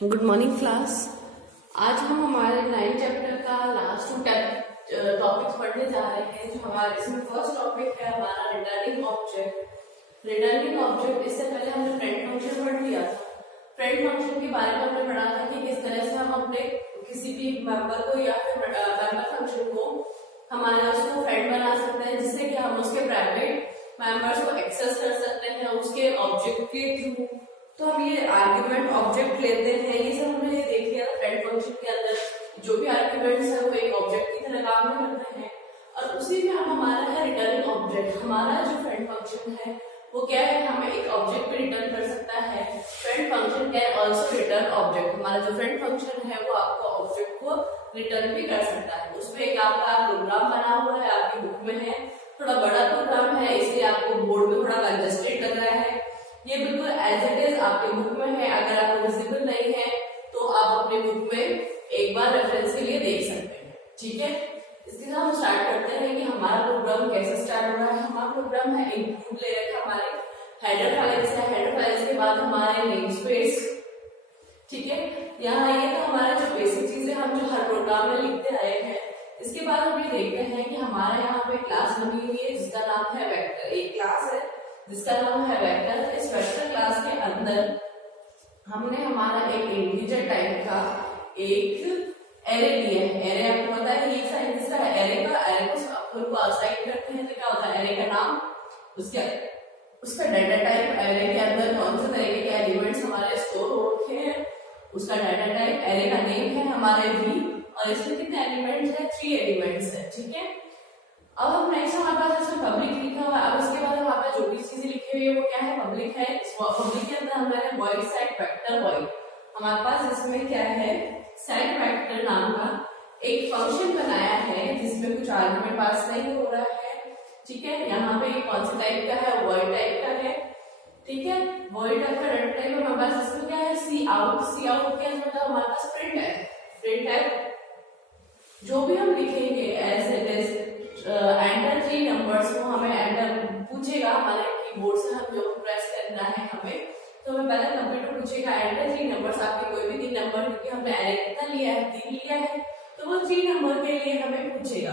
Good morning class. आज हम हमारे 9 चैप्टर का लास्ट टॉपिक पढ़ने जा रहे हैं। जो हमारे इसमें फर्स्ट टॉपिक है हमारा रिटर्निंग ऑब्जेक्ट। रिटर्निंग ऑब्जेक्ट, इससे पहले हमने फ्रेंड फंक्शन पढ़ लिया था। फ्रेंड फंक्शन के बारे में हमने पढ़ा था कि किस तरह से हम अपने किसी भी मेंबर को या फिर मेंबर फंक्शन को हमारे उसको फ्रेंड बना सकते हैं, जिससे कि हम उसके प्राइवेट मेंबर्स को एक्सेस कर सकते हैं उसके ऑब्जेक्ट के थ्रू। तो हम ये आर्ग्यूमेंट ऑब्जेक्ट लेते हैं, ये सब हमने देख लिया फ्रेंड फंक्शन के अंदर। जो भी आर्ग्यूमेंट्स है वो एक ऑब्जेक्ट की तरह काम करते हैं, और उसी में हमारा है रिटर्निंग ऑब्जेक्ट। हमारा जो फ्रेंड फंक्शन है वो क्या है, हमें एक ऑब्जेक्ट पे रिटर्न कर सकता है। Friend function can also return object. हमारा जो फ्रेंड फंक्शन है वो आपका ऑब्जेक्ट को रिटर्न भी कर सकता है। उसमें एक आपका प्रोग्राम बना हुआ है, आपकी बुक में है, थोड़ा बड़ा प्रोग्राम है, इसलिए आपको बोर्ड में थोड़ा कंजेस्टेड लग रहा है। ये बिल्कुल एज इट इज आपकी बुक में है। अगर आपको विजिबल नहीं है तो आप अपने बुक में एक बार रेफरेंस के लिए देख सकते हैं। ठीक है, इसके साथ हम स्टार्ट करते हैं कि हमारा प्रोग्राम कैसे स्टार्ट हो रहा है। हमारा प्रोग्राम है इंक्लूड ले रखा है हमारे हेडर फाइल्स है। हेडर फाइल्स के बाद हमारे नेमस्पेस। ठीक है, यहाँ ये तो हमारा जो बेसिक चीजें हम जो हर प्रोग्राम में लिखते आए हैं। इसके बाद हम ये देखते हैं कि हमारे यहाँ पे क्लास बनी हुई है जिसका नाम है वेक्टर। एक क्लास है जिसका नाम है वेक्टर। इस वेक्टर क्लास के अंदर हमने हमारा एक इंटीजर टाइप का एक एरे लिया है। एरे आपको पता है ये साइन जिसका एरे को असाइन करते हैं तो क्या होता है, एरे का नाम, उसका डाटा टाइप, एरे के अंदर कौन से तरीके के एलिमेंट्स हमारे स्टोर हो रखे हैं उसका डाटा टाइप, एरे का नेम है हमारे v, और इसमें कितने एलिमेंट्स है, 3 एलिमेंट्स है। ठीक है, अब हम नेक्स्ट हमारे पास इसमें पब्लिक लिखा हुआ है। अब इसके बाद हमारे पास जो भी चीजें लिखी हुई है वो क्या है, पब्लिक है। इस पब्लिक के अंदर हमारे वॉइड सेट वेक्टर वॉइड। हमारे पास इसमें क्या है, सेट वेक्टर नाम का एक फंक्शन बनाया है जिसमें कुछ आर्गुमेंट पास नहीं हो रहा है। ठीक है, यहाँ पे कौन से टाइप का है, वॉइड टाइप का है। ठीक है, वॉइड टाइप का डाटा टाइप हमारे पास इसमें क्या है, सी आउट। सी आउट क्या मतलब हमारे पास प्रिंट है। प्रिंट है जो भी हम लिखेंगे as it is enter 3 numbers को हमें एंटर पूछेगा हमारे कीबोर्ड से, हम जो प्रेस करना है हमें, तो हमें पहले कंप्यूटर पूछेगा एंटर 3 नंबर्स, आपके कोई भी 3 नंबर, क्योंकि हमने एरे कितना लिया है, 3 लिया है, तो वो 3 नंबर के लिए हमें पूछेगा।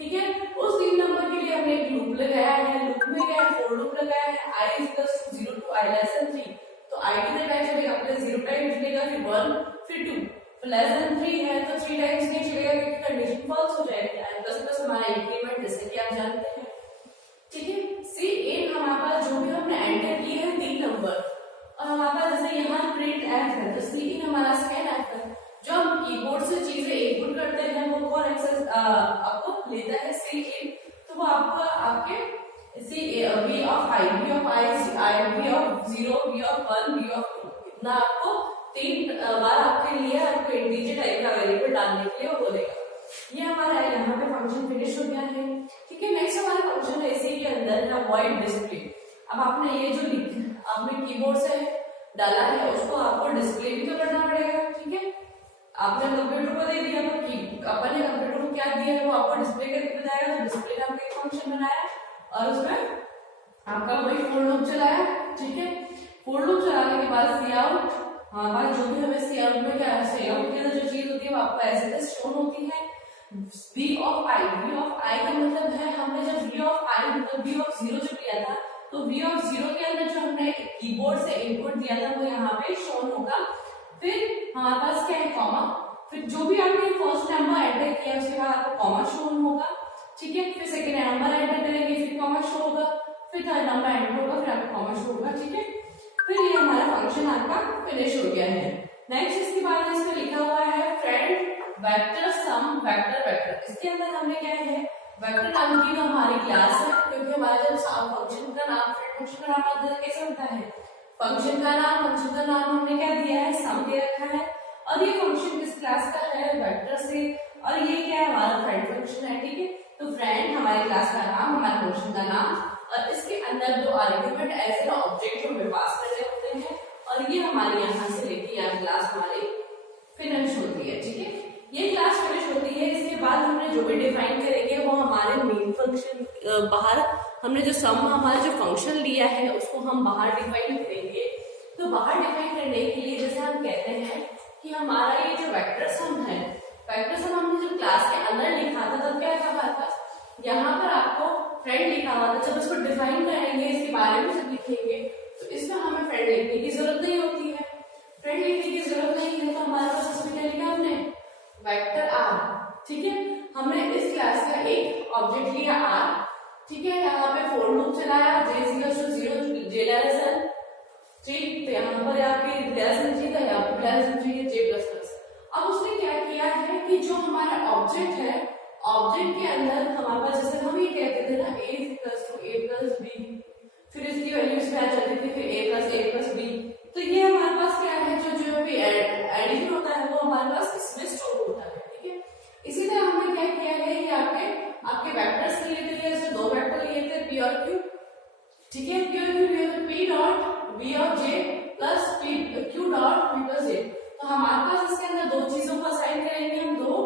ठीक है, उस 3 नंबर के लिए हमने एक लूप लगाया है। लूप में क्या है, फॉर लूप लगाया है। i = 0 to i <3, तो i कितने टाइम्स चलेगा, पहले 0 टाइम्स चलेगा, फिर 1, फिर 2, <3 है तो 3 टाइम्स नहीं चलेगा क्योंकि कंडीशन फॉल्स हो जाएगी। प्लस हमारा इंक्रीमेंट जैसे कि आप जानते हैं। ठीक है, C8 हमारे पास जो भी हमने एंटर किए हैं 3 नंबर, और हमारे पास जैसे यहाँ प्रिंट f है तो C8 हमारा स्कैन f है। जो हम कीबोर्ड से चीजें इनपुट करते हैं वो कौन एक्सेस आपको लेता है, C8। तो वो आपको आपके v of i, v of 0, v of 1, v of 2, इतना आपको 3 बार आपके लिए आपको इंटीजर टाइप का वेरिएबल डालने के लिए वो बोलेगा। ये हमारा यहाँ पे फंक्शन फिनिश हो गया है। ठीक है, नेक्स्ट हमारा फंक्शन है इसी के अंदर है वॉइड डिस्प्ले। अब आपने ये जो आपने कीबोर्ड से डाला है उसको आपको डिस्प्ले भी तो करना पड़ेगा। ठीक है, आपने कंप्यूटर को दे दिया, अपन ने कंप्यूटर को क्या दिया है वो आपको डिस्प्ले करके बताएगा। तो डिस्प्ले का आपने एक फंक्शन बनाया और उसमें आपका वही फॉर लूप चलाया। ठीक है, फॉर लूप चलाने के बाद सी आउट, हमारे पास जो भी हमें सी आउट में क्या है, सी आउट के अंदर जो चीज होती है वो आपको एज इट इज शो होती है। v of i, v of i का मतलब है हमने जब v of i मतलब v of 0 जब लिया था तो v of 0 के अंदर जो हमने कीबोर्ड से इनपुट दिया था वो यहाँ पे शो होगा। फिर हमारे पास क्या है, कॉमा, फिर जो भी आपने फर्स्ट नंबर एंटर किया उसके बाद आपको कॉमा शो होगा। ठीक है, फिर सेकंड नंबर एंटर करेंगे फिर कॉमा शो होगा, फिर थर्ड नंबर एंटर होगा फिर आपको कॉमा शो होगा। ठीक है, फिर ये हमारा फंक्शन आपका फिनिश हो गया है। नेक्स्ट इसके बाद इसमें लिखा हुआ है friend vector sum vector vector. इसके अंदर हमने क्या है, वेक्टर नाम की जो हमारी क्लास है, क्योंकि हमारा जब फंक्शन का नाम फ्रेंड फंक्शन का नाम कैसे होता है, फंक्शन का नाम हमने क्या दिया है, सम दे रखा है, और ये फंक्शन किस क्लास का है, वेक्टर से, और ये क्या है हमारा फ्रेंड फंक्शन है। ठीक है, तो फ्रेंड हमारी क्लास का नाम, हमारे फंक्शन का नाम, और इसके अंदर दो आर्ग्यूमेंट एज एन ऑब्जेक्ट हमें पास करने होते हैं, और ये हमारे यहाँ से लेके यहाँ क्लास हमारी फिनिश होती है। ठीक है, ये क्लास फिनिश होती है। इसके बाद हमने जो भी डिफाइन करेंगे वो हमारे मेन फंक्शन बाहर हमने जो सम हमारा जो फंक्शन लिया है उसको हम बाहर डिफाइन करेंगे। तो बाहर डिफाइन करने के लिए जैसे हम कहते हैं कि हमारा ये जो वेक्टर सम है, वेक्टर सम हमने जो क्लास के अंदर लिखा था तब क्या था हमारे पास, यहाँ पर आपको फ्रेंड लिखा हुआ था। जब इसको डिफाइन करेंगे, इसके बारे में जब लिखेंगे तो इसमें हमें फ्रेंड लिखने की जरूरत नहीं होती है। फ्रेंड लिखने की जरूरत नहीं है तो हमारे पास इसमें क्या लिखा हमने, वेक्टर आर। ठीक है, हमने इस क्लास का एक ऑब्जेक्ट लिया आर। ठीक है, यहाँ पे फोर लूप चलाया, j = 0, j <3, तो यहाँ पर आपके <3 था, यहाँ पर j ++। अब उसने क्या किया है कि जो हमारा ऑब्जेक्ट है, ऑब्जेक्ट के अंदर हमारे पास जैसे हम ये कहते थे ना a + b, फिर इसकी वैल्यूज में आ जाती थी, फिर a + b। तो ये हमारे पास क्या है, जो भी एडिशन होता है वो हमारे पास इसमें स्टोर होता है। ठीक है, इसी तरह हमने क्या किया है, ये आपके वेक्टर्स लिए थे, जैसे दो वेक्टर लिए थे p और q। ठीक है, p और q लिए थे, p डॉट v और j plus q dot v plus j। तो हमारे पास इसके अंदर दो चीजों को असाइन करेंगे, हम 2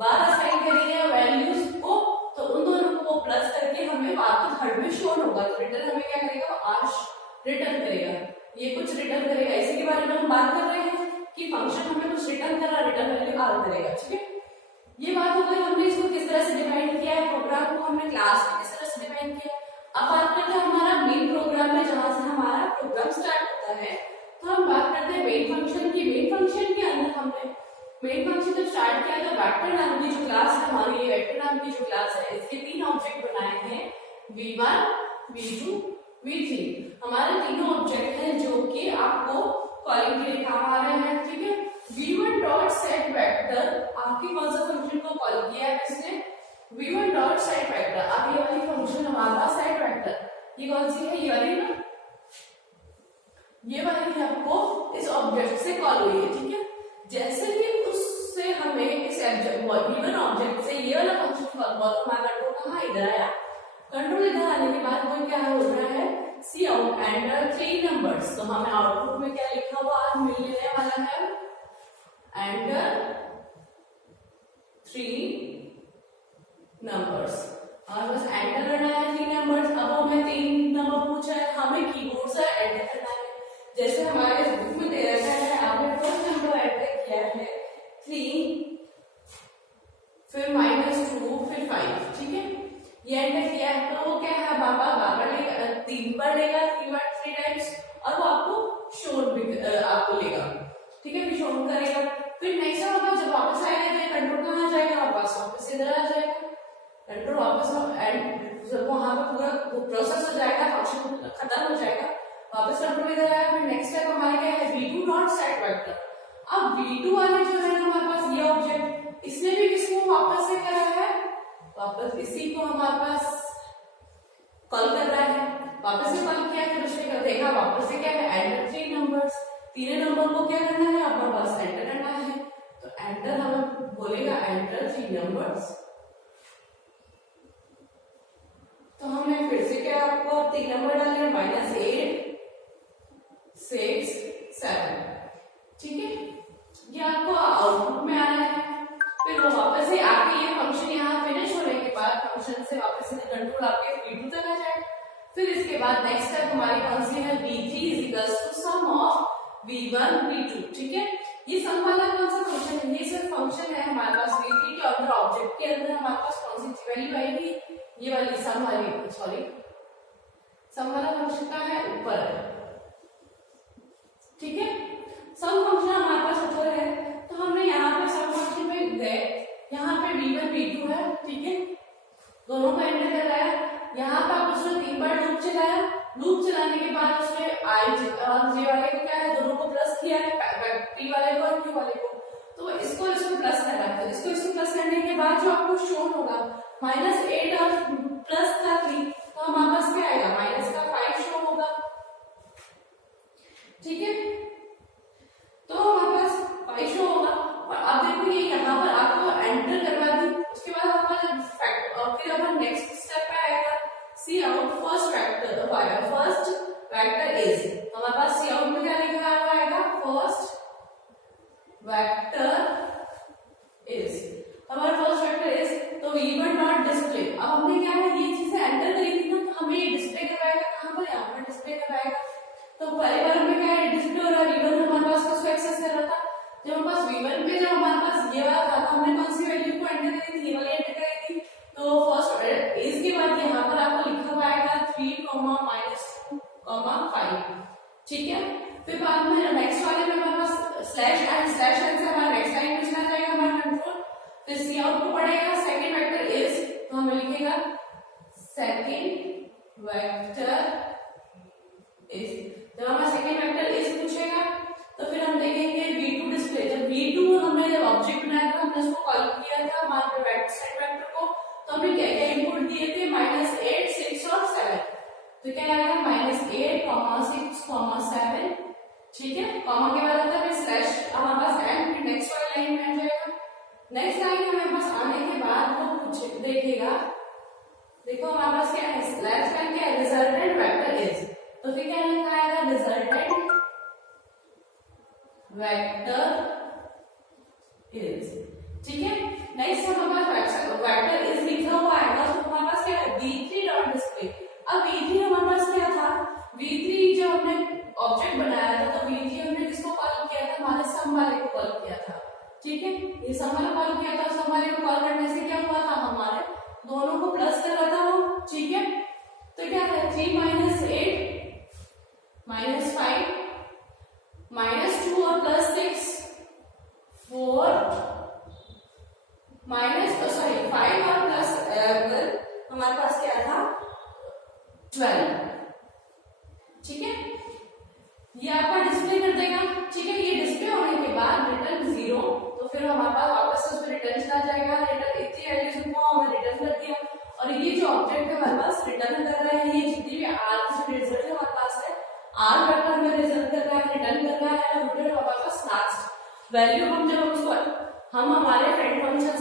बार असाइन करेंगे वैल्यूज को, तो उन दोनों को प्लस करके हमें वापस हर में शो होगा। तो रिटर्न हमें क्या करेगा, आर रिटर्न करेगा, ये कुछ रिटर्न करेगा। इसी के बारे में हम बात कर रहे हैं कि फंक्शन हमें कुछ रिटर्न कर रहा है, रिटर्न वैल्यू आर करेगा। ठीक है, ये बात हो गई, हमने इसको किस तरह से डिफाइन किया है, प्रोग्राम को हमने क्लास में किस तरह से डिफाइन किया। अब बात करते हैं हमारा मेन प्रोग्राम में, जहां से हमारा प्रोग्राम स्टार्ट होता है। तो हम बात करते हैं मेन फंक्शन की। मेन फंक्शन के अंदर हमने मेन फंक्शन जब स्टार्ट किया तो वेक्टर नाम की जो क्लास है हमारी, ये वेक्टर नाम की जो क्लास है, इसके 3 ऑब्जेक्ट बनाए हैं, v1 v2 v3। हमारे तीनों ऑब्जेक्ट हैं जो कि आपको कॉलिंग के लिए काम आ रहे हैं। ठीक है, v1 डॉट सेट वेक्टर, आपकी कौन सा फंक्शन को कॉल किया है इसने, v1 डॉट सेट वेक्टर। अब ये वाली फंक्शन हमारे पास सेट वेक्टर, ये कौन सी है, ये वाली ना, ये वाली आपको इस ऑब्जेक्ट से कॉल हुई है। ठीक है, जैसे कि उससे हमें इस v1 ऑब्जेक्ट से ये वाला फंक्शन कॉल हुआ, हमारा कंट्रोल कहाँ इधर आया, कंट्रोल इधर आने के बाद वो क्या हो रहा है, सी आउट एंटर 3 नंबर्स। तो हमें आउटपुट में क्या लिखा हुआ आज मिलने वाला है, एंटर 3 नंबर्स। और बस एंटर करना है 3 नंबर्स। अब हमें 3 नंबर पूछा है, हमें कीबोर्ड से एंटर करना है। जैसे हमारे बुक में दे रखा है, आपने फर्स्ट नंबर एंटर किया है 3, फिर -2, फिर 5। ठीक है, ये एंटर किया है तो वो क्या है, बाबा लेगा 3 बार लेगा, 3 टाइम्स, और वो आपको शोर आपको लेगा। ठीक है, फिर शोर करेगा। फिर नेक्स्ट होगा, जब वापस आएगा तो कंट्रोल कहाँ जाएगा, वापस इधर आ जाएगा, कंट्रोल वापस जब वहां पे पूरा प्रोसेस हो जाएगा, फंक्शन खत्म हो जाएगा, वापस कंट्रोल इधर आएगा। फिर नेक्स्ट स्टेप हमारे क्या है, v2 डॉट सेट वेक्टर। अब v2 वाले जो है हमारे पास ये ऑब्जेक्ट, इसने भी किसको वापस से करा है, वापस इसी को हमारे पास कॉल कर रहा है, वापस से कॉल किया, फिर उसने देखा वापस से क्या है, एंटर 3 नंबर्स। 3 नंबर को क्या करना है, हमारे पास एंटर करना है। तो एंटर हमें बोलेगा एंटर 3 नंबर्स। तो हमने फिर से क्या आपको 3 नंबर डाले, -8 6 7। ठीक है, ये आपको आउटपुट में आ रहा है। फिर वो वापस से आके ये फंक्शन यहाँ फिनिश होने के बाद फंक्शन से वापस से कंट्रोल आपके v2 तक आ जाए। फिर इसके बाद नेक्स्ट स्टेप हमारी कौन सी है, v3 some of v1 v2। ठीक है, ये सम वाला कौन सा फंक्शन है, ये सिर्फ फंक्शन है हमारे पास v3 के अंदर, ऑब्जेक्ट के अंदर हमारे पास कौन सी वैल्यू आएगी, ये वाली सम वाली, सॉरी सम वाला फंक्शन का है ऊपर है। ठीक है, सम फंक्शन हमारे पास ऊपर है, तो हमने यहाँ पे सम फंक्शन पे गए, यहाँ पे v1 v2 है। ठीक है, दोनों को एंटर कराया, यहाँ पे आप उसने 3 बार लूप चलाया, लूप चलाने के बाद उसने i और j वाले को क्या है, दोनों को प्लस किया है, p वाले को और q वाले को। तो इसको प्लस करना है, इसको प्लस करने के बाद जो आपको शो होगा -8 और प्लस का 3, तो हमारे पास क्या आएगा, -5 शो होगा। ठीक है, तो हमारे पास 5 शो होगा। और अब देखो ये यहाँ पर आपको एंटर करवा दी, उसके बाद हमारा फिर अब नेक्स्ट स्टेप पे आएगा, सी आउट फर्स्ट वेक्टर इज। हमारे पास सी आउट में क्या लिखा आएगा, फर्स्ट वेक्टर इज, हमारा फर्स्ट वेक्टर इज। तो v1 डॉट डिस्प्ले, अब हमने क्या है, ये चीजें एंटर करी थी ना, तो हमें ये डिस्प्ले करवाएगा, कहाँ पर, यहाँ पर डिस्प्ले करवाएगा। तो पहले बार में क्या है, डिस्प्ले जब हमारे पास v1 पे जब हमारे पास ये वाला था तो हमने कौन सी वैल्यू को एंटर करी थी, ये वाली एंटर करी थी। तो फर्स्ट इसके बाद यहाँ पर आपको लिखा हुआ आएगा 3, -2, 5, ठीक है। फिर बाद में नेक्स्ट वाले में हमारे पास स्लैश एंड से हमारा नेक्स्ट लाइन में चला जाएगा हमारा कंट्रोल। फिर सी आउट को पढ़ेगा सेकंड वेक्टर इज, तो हमें लिखेगा सेकंड वेक्टर इज। जब हमारा सेकंड वेक्टर इज पूछेगा तो फिर हम देखेंगे v2 डिस्प्ले। जब v2 हमने जब ऑब्जेक्ट बनाया था, हमने उसको कॉल किया था हमारे वेक्टर को, तो हमने क्या क्या इनपुट दिए थे, -8, 6 और 7। तो क्या आएगा -8, -6, 7, ठीक है। कॉमा के बाद आता है फिर स्लैश हमारे पास एंड, फिर नेक्स्ट वाली लाइन में आ जाएगा। नेक्स्ट लाइन हमारे पास आने के बाद वो पूछे देखेगा, देखो हमारे पास क्या है, स्लैश लाइन क्या है, रिजल्टेंट वेक्टर इज। तो फिर क्या लिखा आएगा, रिजल्टेंट वेक्टर इज, ठीक है। नेक्स्ट हमारे पास वेक्टर इज लिखा हुआ आएगा, तो हमारे पास क्या है, v3 डॉट डिस्प्ले। अब v3 हमारे पास क्या था, v3 जब हमने ऑब्जेक्ट बनाया था तो v3 हमने किसको कॉल किया था, हमारे सम वाले को कॉल किया था, ठीक है। ये सम वाला कॉल किया था, सम वाले को कॉल करने से क्या हुआ था, हमारे दोनों को प्लस कर रहा था वो, ठीक है। तो क्या था, 3 - 8 -5 -2 और +6 4 5 और प्लस हमारे पास क्या था 12, ठीक है। ये आपका डिस्प्ले कर देगा, ठीक है। ये डिस्प्ले होने के बाद रिटर्न 0, तो फिर हमारे पास वापस से उसमें रिटर्न चला जाएगा। रिटर्न इतनी वैल्यूज को हमने रिटर्न कर दिया, और ये जो ऑब्जेक्ट है हमारे पास रिटर्न कर रहा है, ये जितनी भी आर जो रिजल्ट हमारे पास है, आर वेक्टर में रिजल्ट कर रहा है, रिटर्न कर रहा है, और रिटर्न हमारे पास लास्ट वैल्यू हम जब उसको हम हमारे फ्रेंड फंक्शन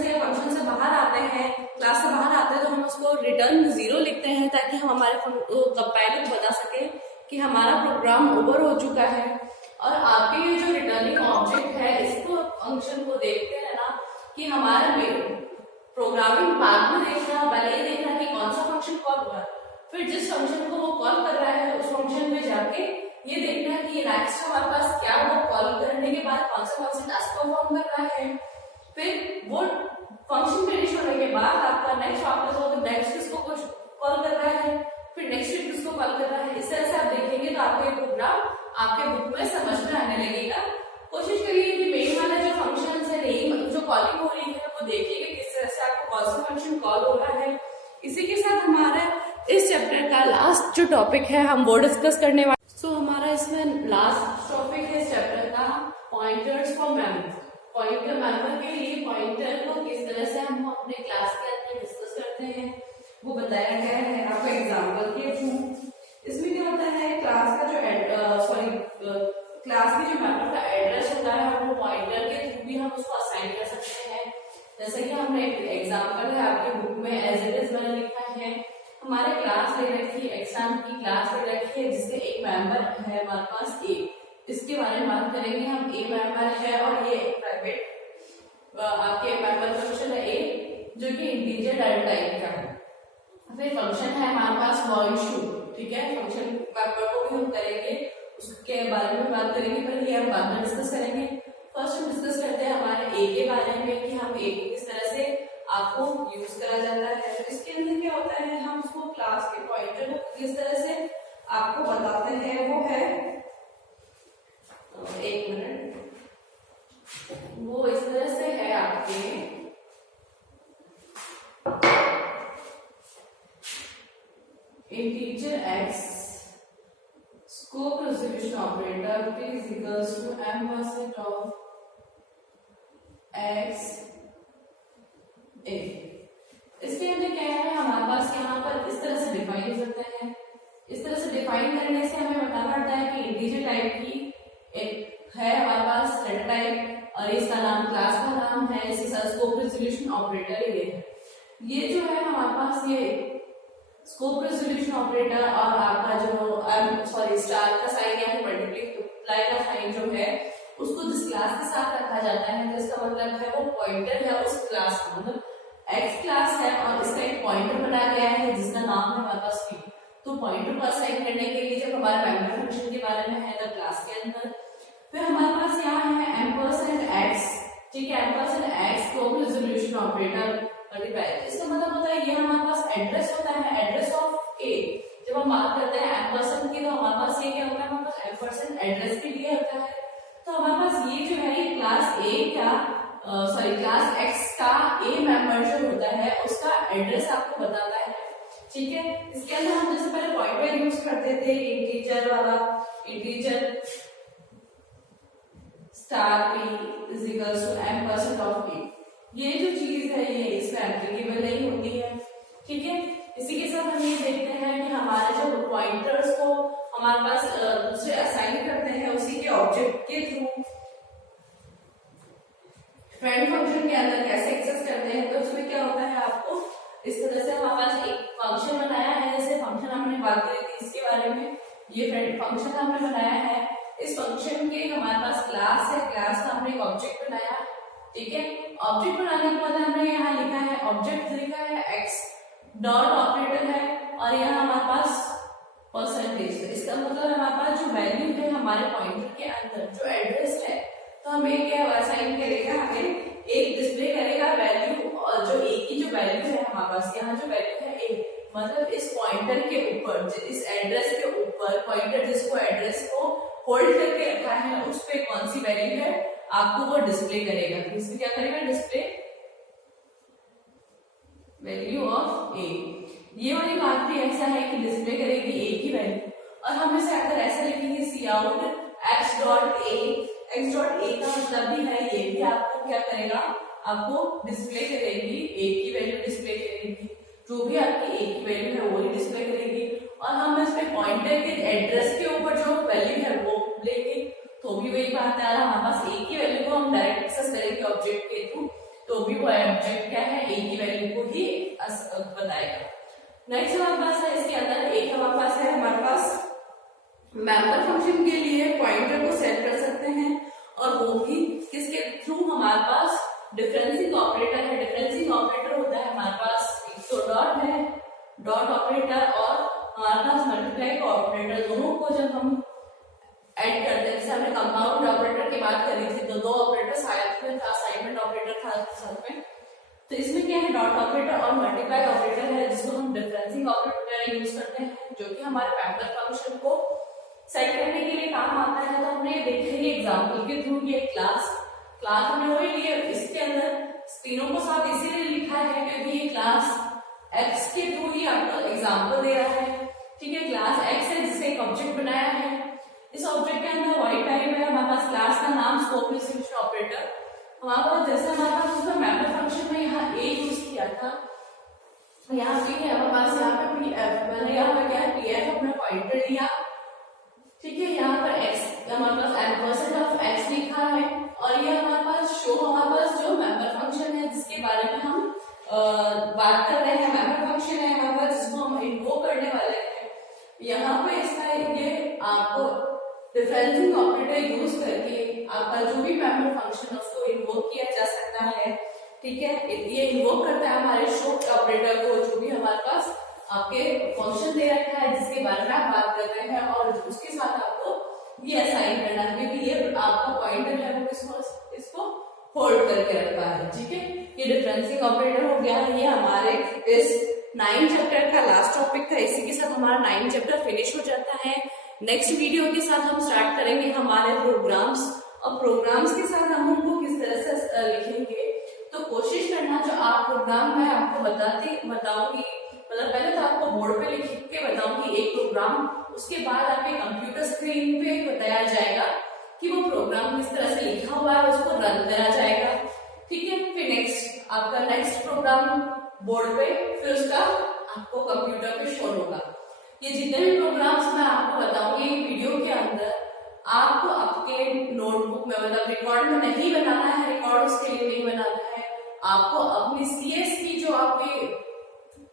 से बाहर आते हैं, क्लास से बाहर आते हैं, तो हम उसको रिटर्न 0 लिखते हैं, ताकि हम हमारे कंपाइलर को बता सके कि हमारा प्रोग्राम ओवर हो चुका है। और आपके ये जो रिटर्निंग ऑब्जेक्ट है, इसको फंक्शन को देखते रहना कि हमारा प्रोग्रामिंग बाद में देखना, पहले ही देखना कि कौन सा फंक्शन कॉल हुआ है, फिर जिस फंक्शन को वो कॉल कर रहा है उस फंक्शन में जाके ये देखना कि नेक्स्ट हमारे पास क्या वो कॉल करने के बाद कौन सा टास्क परफॉर्म कर रहा है। फिर वो फंक्शन फिनिश होने के बाद आपका नेक्स्ट वापस हो, तो नेक्स्ट किसको कॉल कर रहा है, फिर नेक्स्ट वीक किसको कॉल कर रहा है। इस तरह से आप देखेंगे तो आपको ये प्रोग्राम आपके बुक में समझ में आने लगेगा। कोशिश करिए कि मेन वाला जो फंक्शन है, नेम जो कॉलिंग हो रही है, वो देखिए कि किस तरह से आपको कौन सा फंक्शन कॉल हो रहा है। इसी के साथ हमारा इस चैप्टर का लास्ट जो टॉपिक है हम वो डिस्कस करने वाले। सो हमारा इसमें लास्ट टॉपिक है इस चैप्टर का pointers for memory. Pointer memory के लिए पॉइंटर को किस तरह से हम अपने क्लास के अंदर डिस्कस करते हैं वो बताया गया है आपको एग्जाम्पल के थ्रू। इसमें क्या होता है, क्लास का जो क्लास की जो मेथड का एड्रेस होता है वो पॉइंटर के थ्रू भी हम उसको असाइन कर सकते हैं। जैसे कि हमने एग्जाम्पल है आपकी बुक में एज इट इज मैंने लिखा है, हमारे क्लास ले रखी है, एग्जाम की क्लास ले रखी है जिसके एक मेंबर है हमारे पास ए। इसके बारे में बात करेंगे हम, ए मेंबर है और ये एक प्राइवेट आपके मेंबर फंक्शन है ए, जो कि इंटीजर डाटा टाइप का है। फिर फंक्शन है हमारे पास वॉइड शो, ठीक है। फंक्शन मेंबर को भी हम करेंगे, उसके बारे में बात करेंगे, पर ये हम बाद में डिस्कस करेंगे। फर्स्ट हम डिस्कस करते हैं हमारे ए के बारे में कि हम ए को किस तरह से आपको यूज करा जाता है। तो इसके अंदर क्या होता है, हम उसको क्लास के पॉइंटर को किस तरह से आपको बताते हैं, वो है एक मिनट, वो इस तरह से है आपके integer x scope resolution operator t is equals to m% of x a। इसके अंदर क्या है, हमारे पास यहाँ पर इस तरह से डिफाइन करते हैं। इस तरह से डिफाइन करने से हमें बताना पड़ता है कि इंटीजर टाइप की एक है हमारे पास डेटा टाइप, और इसका नाम क्लास का नाम है, इसके साथ स्कोप रेजोल्यूशन ऑपरेटर ये है। ये जो है हमारे पास ये स्कोप रेजोल्यूशन ऑपरेटर और आपका जो स्टार का साइन या फिर मल्टीप्लाई का साइन जो है उसको जिस क्लास के साथ रखा जाता है, तो इसका मतलब है वो पॉइंटर है उस क्लास का, मतलब एक्स क्लास है और इसका एक पॉइंटर बनाया गया है जिसका नाम है हमारे पास पी। तो पॉइंटर को असाइन करने के लिए जब हमारे मेंबर फंक्शन के बारे में है द क्लास के अंदर, फिर हमारे पास यहाँ है एम्परसेंड ऑपरेटर मल्टीप्लाई, इसका मतलब होता है ये हमारे पास एड्रेस होता है, एड्रेस ऑफ ए। जब हम बात करते हैं एम्परसेंड की तो हमारे पास ये क्या होता है, हमारे पास एम्परसेंड एड्रेस भी दिया होता है। तो हमारे पास ये जो है ये क्लास ए का क्लास एक्स का ए मेंबर जो होता है उसका एड्रेस आपको बताता है, ठीक है। इसके अंदर हम जैसे पहले पॉइंटर यूज करते थे, इंटीजर वाला, integer star p is equals to ampersand of A. ये जो चीज है ये इसमें एप्लीकेबल नहीं होती है, ठीक है। इसी के साथ हम ये देखते हैं कि हमारे जो पॉइंटर्स को हमारे पास दूसरे असाइन करते हैं उसी के ऑब्जेक्ट के थ्रू फ्रेंड फंक्शन के अंदर कैसे एक्सेस करते हैं। तो उसमें क्या होता है, आपको इस तरह से हमारे पास एक फंक्शन बनाया है, जैसे फंक्शन हमने बात करी थी इसके बारे में, ये फ्रेंड फंक्शन हमने बनाया है। इस फंक्शन के हमारे पास क्लास है, क्लास का हमने एक ऑब्जेक्ट बनाया, ठीक है। ऑब्जेक्ट बनाने के बाद हमने यहाँ लिखा है, ऑब्जेक्ट लिखा है एक्स, डॉट ऑपरेटर है और यहाँ हमारे पास परसेंटेज है। इसका मतलब हमारे पास जो वैल्यू है हमारे पॉइंटर के अंदर जो एड्रेस है, तो हमें क्या असाइन करेगा, हमें एक डिस्प्ले करेगा वैल्यू, और जो ए की जो वैल्यू है हमारे पास यहाँ जो वैल्यू है ए, मतलब इस पॉइंटर के ऊपर, इस एड्रेस के ऊपर पॉइंटर जिसको एड्रेस को होल्ड करके रखा है उस पे कौन सी वैल्यू है आपको वो डिस्प्ले करेगा। तो इसमें क्या करेगा, डिस्प्ले वैल्यू ऑफ ए। ये वाली बात भी ऐसा है कि डिस्प्ले करेगी ए की वैल्यू, और हम इसे अगर ऐसा लिखेंगे cout X dot A, X dot A का मतलब भी है ये भी आपको क्या करेगा, आपको डिस्प्ले करेगी ए की वैल्यू, डिस्प्ले करेगी जो भी आपकी ए की वैल्यू है वो ही डिस्प्ले करेगी। और हम इसमें पॉइंटर के एड्रेस के ऊपर जो वैल्यू है वो लेंगे, तो भी वही बात है, हमारे पास ए की वैल्यू को हम डायरेक्ट एक्सेस करेंगे ऑब्जेक्ट के थ्रू, तो भी वो ऑब्जेक्ट क्या है ए की वैल्यू को ही बताएगा। नेक्स्ट हमारे पास है, इसके अंदर एक हमारे पास है, हमारे पास मेंबर फंक्शन के लिए पॉइंटर को सेट कर सकते हैं, और वो भी किसके थ्रू, हमारे पास डिफरेंसिंग ऑपरेटर है। डिफरेंसिंग ऑपरेटर होता है हमारे पास एक तो डॉट है, डॉट ऑपरेटर, और हमारे पास मल्टीप्लाई का ऑपरेटर। दोनों को जब हम ऐड करते हैं, जैसे हमने कंपाउंड ऑपरेटर की बात करी थी तो दो ऑपरेटर साथ में था, असाइनमेंट ऑपरेटर था साथ में, तो इसमें क्या है, डॉट ऑपरेटर और मल्टीप्लाई ऑपरेटर है जिसको हम डिफरेंसिंग ऑपरेटर यूज करते हैं, जो कि हमारे मेंबर फंक्शन को सेट करने के लिए काम आता है। तो हमने देखा ये एग्जाम्पल के थ्रू, ये क्लास हमने वही लिए, इसके अंदर तीनों को साथ इसीलिए लिखा है क्योंकि ये क्लास एक्स के थ्रू ही आपको एग्जाम्पल दे रहा है, ठीक है। क्लास एक्स है जिसे एक ऑब्जेक्ट बनाया है, इस ऑब्जेक्ट के अंदर वाई टाइप है, हमारे पास क्लास का नाम स्कोप रिजोल्यूशन ऑपरेटर, हमारे पास जैसे हमारे पास उसमें मेंबर फंक्शन में यहाँ ए यूज किया था, यहाँ पे है हमारे पास, यहाँ पे पी एफ, मैंने यहाँ पे क्या है पी एफ अपना पॉइंटर लिया, ठीक है। यहाँ पर एक्स हमारे पास एम्परसेंड ऑफ एक्स लिखा है, और ये हमारे पास शो हमारे पास जो मेंबर फंक्शन है जिसके बारे में हम बात कर रहे हैं, मेंबर फंक्शन है हमारे पास जिसको हम इन्वोक करने वाले हैं। यहाँ पे इसका ये आपको डिफरेंसिंग ऑपरेटर यूज करके आपका जो भी मेंबर फंक्शन है उसको इन्वोक किया जा सकता है, ठीक है। ये इन्वोक करता है हमारे शो ऑपरेटर को, जो भी हमारे पास आपके फंक्शन दे रखा है जिसके बारे में आप बात कर रहे हैं, और उसके साथ आपको ये असाइन करना है क्योंकि ये आपका पॉइंटर है वो इसको होल्ड करके रखा है, ठीक है। ये डिफरेंसिंग ऑपरेटर हो गया। ये हमारे इस 9 चैप्टर का लास्ट टॉपिक था, इसी के साथ हमारा 9 चैप्टर फिनिश हो जाता है। नेक्स्ट वीडियो के साथ हम स्टार्ट करेंगे हमारे प्रोग्राम्स, और प्रोग्राम्स के साथ हम उनको किस तरह से लिखेंगे, तो कोशिश करना जो आप प्रोग्राम मैं आपको बताऊंगी, मतलब पहले तो आपको बोर्ड पे लिख के बताऊंगी एक प्रोग्राम, उसके बाद आपके कंप्यूटर स्क्रीन पे बताया जाएगा कि वो प्रोग्राम किस तरह से लिखा हुआ है, उसको रन करा जाएगा, ठीक है। फिर नेक्स्ट आपका नेक्स्ट प्रोग्राम बोर्ड पे, फिर उसका आपको कंप्यूटर पे शो होगा। ये जितने भी प्रोग्राम्स मैं आपको बताऊंगी वीडियो के अंदर, आपको आपके नोटबुक में मतलब रिकॉर्ड में नहीं बनाना है, रिकॉर्ड उसके लिए नहीं बनाना है, आपको अपनी सीएस की जो आपकी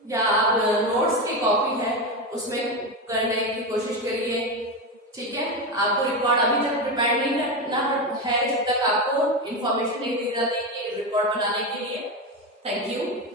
या आप नोट्स की कॉपी है उसमें करने की कोशिश करिए, ठीक है। आपको रिकॉर्ड अभी तक प्रिपेयर नहीं करना है जब तक आपको इन्फॉर्मेशन नहीं दी जाती कि रिकॉर्ड बनाने के लिए। Thank you.